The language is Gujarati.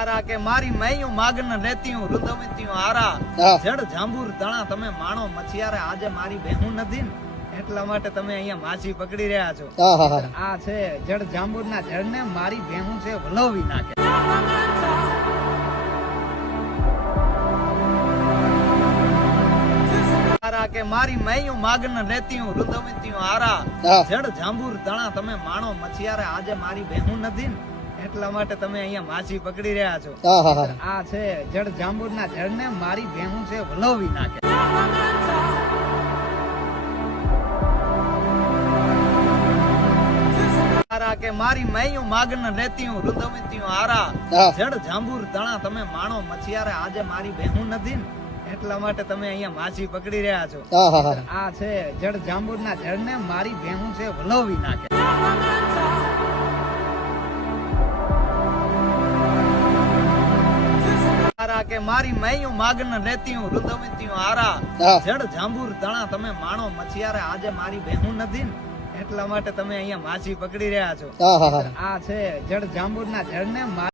કે મારી મૈયું માગન લેતી હું રુદવતી હું આરા જડ જાંબુર તણા તમે માણો મછિયારે આજે મારી બેહું નથી ને એટલા માટે તમે અહીંયા માછી પકડી રહ્યા છો. આ છે જડ જાંબુર ના જડ ને મારી બેહું છે વલોવી નાખે. કે મારી મૈયું માગન લેતી હું રુદવતી હું આરા જડ જાંબુર તણા તમે માણો મછિયારે આજે મારી બેહું નથી ને એટલા માટે તમે અહીંયા માછી પકડી રહ્યા છો. આ છે જડ જાંબુર ના જડ ને મારી બેહું છે વલોવી નાખે. કે મારી મૈયું માગન લેતી હું રુદવતી હું આરા જડ જાંબુર તણા તમે માણો મછિયારે આજે મારી બેહું નથી ને એટલા માટે તમે અહીંયા માછી પકડી રહ્યા છો. આ છે જડ જાંબુર ના જડ ને મારી બેહું છે વલોવી નાખે. કે મારી મૈયું માગન લેતી હું રુદવતી હું આરા જડ જાંબુર તણા તમે માણો મછિયારે આજે મારી બેહું નથી ને એટલા માટે તમે અહીંયા માછી પકડી રહ્યા છો. આ છે જડ જાંબુર ના જડ ને